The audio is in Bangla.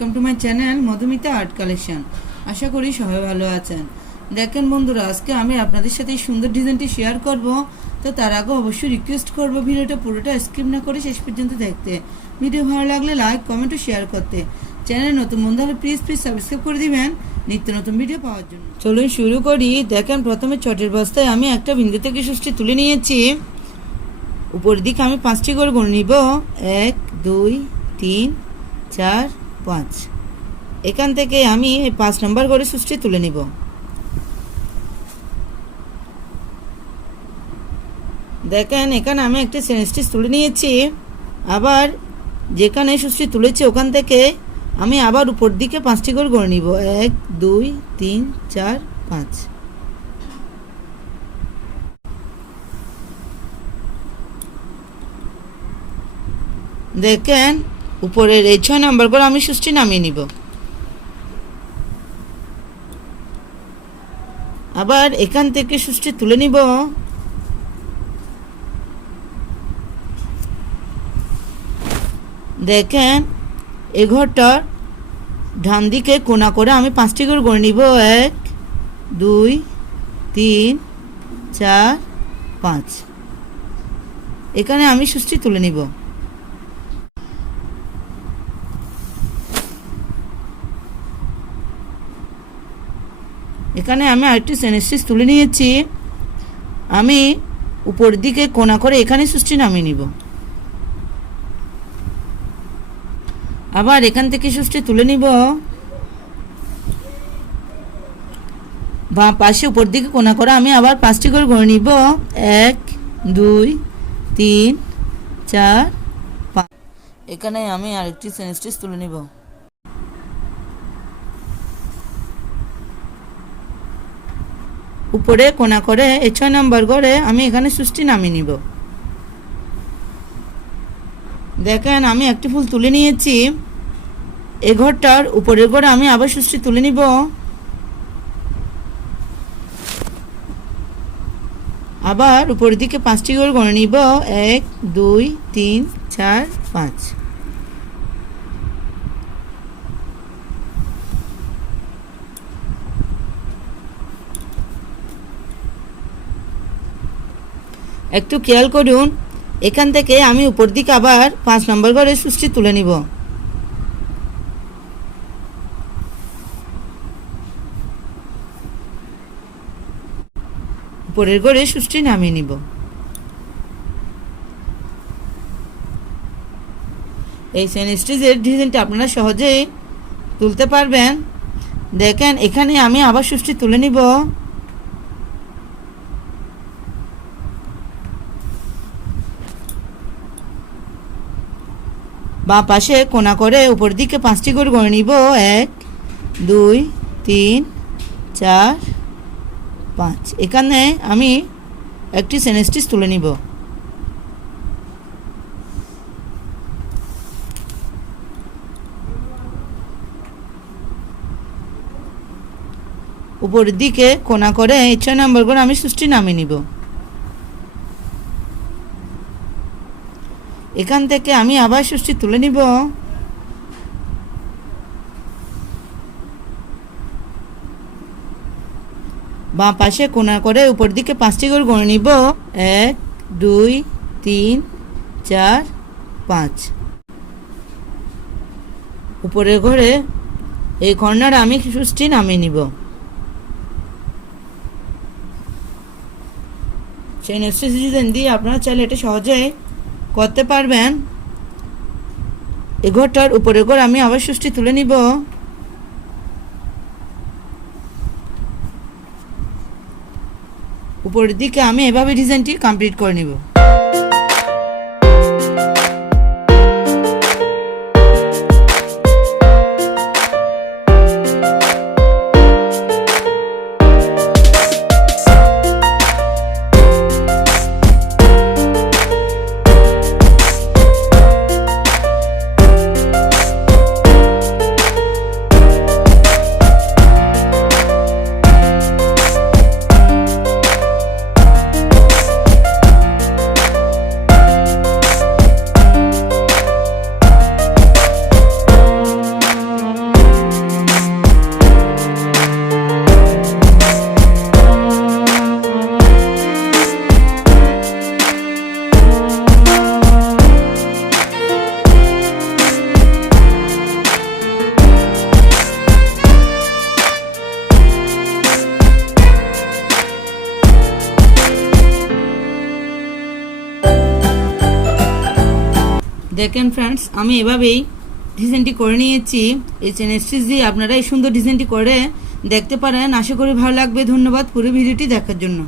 Welcome to my channel Madhumita art collection. আশা করি সবাই ভালো আছেন। দেখেন বন্ধুরা, আজকে আমি আপনাদের সাথে এই সুন্দর ডিজাইনটি শেয়ার করব। তো তার আগে অবশ্যই রিকোয়েস্ট করব ভিডিওটা পুরোটা স্কিপ না করে শেষ পর্যন্ত দেখতে। ভিডিও ভালো লাগলে লাইক কমেন্ট ও শেয়ার করতে। চ্যানেল নতুন বন্ধু হলে প্লিজ সাবস্ক্রাইব করে দিবেন নিত্য নতুন ভিডিও পাওয়ার জন্য। চলুন শুরু করি। দেখেন প্রথমে চটের বস্তায় আমি একটা বিন্দু থেকে সুষ্টি তুলে নিয়েছি। উপরের দিকে আমি 5টি করে গুণ নিব। 1 2 3 4 5। এখান থেকে আমি 5 নম্বর করে সুষ্টি তুলে নিব। দেখেন এখানে আমি একটা চেন স্টিচ তুলে নিয়েছি। আবার যেখানে সুষ্টি তুলেছি ওখান থেকে আমি আবার উপর দিকে 5টি করে গুণ নিব। 1 2 3 4 5। দেখেন উপরের এই 6 নম্বর করে আমি সুষ্টি নামিয়ে নিব। আবার এখান থেকে সুষ্টি তুলে নিব। দেখেন এই ঘরটার ডান দিকে কোণা করে আমি 5টি করে গুণ নিব। 1 2 3 4 5। এখানে আমি সুষ্টি তুলে নিব। এখানে আমি আরেকটি চেন স্টিচ তুলে নিয়েছি। আমি উপর দিকে কোণা করে এখানে সুষ্টি নামিয়ে নিব। আবার এখান থেকে সুষ্টি তুলে নিব। বাম পাশে উপর দিকে কোণা করে আমি আবার 5টি করে গুণ নিব। 1 2 3 4 5। এখানে আমি আরেকটি চেন স্টিচ তুলে নিব। উপরে কোণা করে 6 নম্বর করে আমি এখানে সুষ্টি নামিয়ে নিব। দেখেন আমি একটি ফুল তুলে নিয়েছি। এই ঘরটার উপরের ঘরে আমি আবার সুষ্টি তুলে নিব। আবার উপরের দিকে 5টি করে গুণ নিব। 1 2 3 4 5। একটু খেয়াল করুন, এখান থেকে আমি উপর দিকে আবার 5 নম্বর ঘরে সুষ্টি তুলে নিব। উপরের ঘরে সুষ্টি নামিয়ে নিব। এই চেন স্টিচের ডিজাইনটা আপনারা সহজেই তুলতে পারবেন। দেখেন এখানে আমি আবার সুষ্টি তুলে নিব। বাম পাশে কোণা করে উপর দিকে 5টি করে গুণ নিব। 1 2 3 4 5। এখানে আমি একটি চেন স্টিচ তুলে নিব। উপরের দিকে কোণা করে 6 নম্বর করে আমি সুষ্টি নামিয়ে নিব। এখান থেকে আমি আবার সুষ্টি তুলে নিব। বাম পাশে কোণা করে উপর দিকে 5টি করে গুণ নিব। 1 2 3 4 5। উপরের ঘরে এই কর্নারে আমি সুষ্টি নামিয়ে নিব। চেন স্টিচ ডিজাইন দিয়ে আপনারা চাইলে এটা সহজে করতে পারবেন। এই ঘরটার উপরের ঘর আমি আবার সুষ্টি তুলে নিব। উপরের দিকে আমি এভাবে ডিজাইনটি কমপ্লিট করে নিব। দেখেন ফ্রেন্ডস, আমি এভাবেই ডিজাইনটি করে নিয়েছি। এই চেন স্টিচ দিয়ে আপনারা এই সুন্দর ডিজাইনটি করে দেখতে পারেন। আশা করি ভালো লাগবে। ধন্যবাদ পুরো ভিডিওটি দেখার জন্য।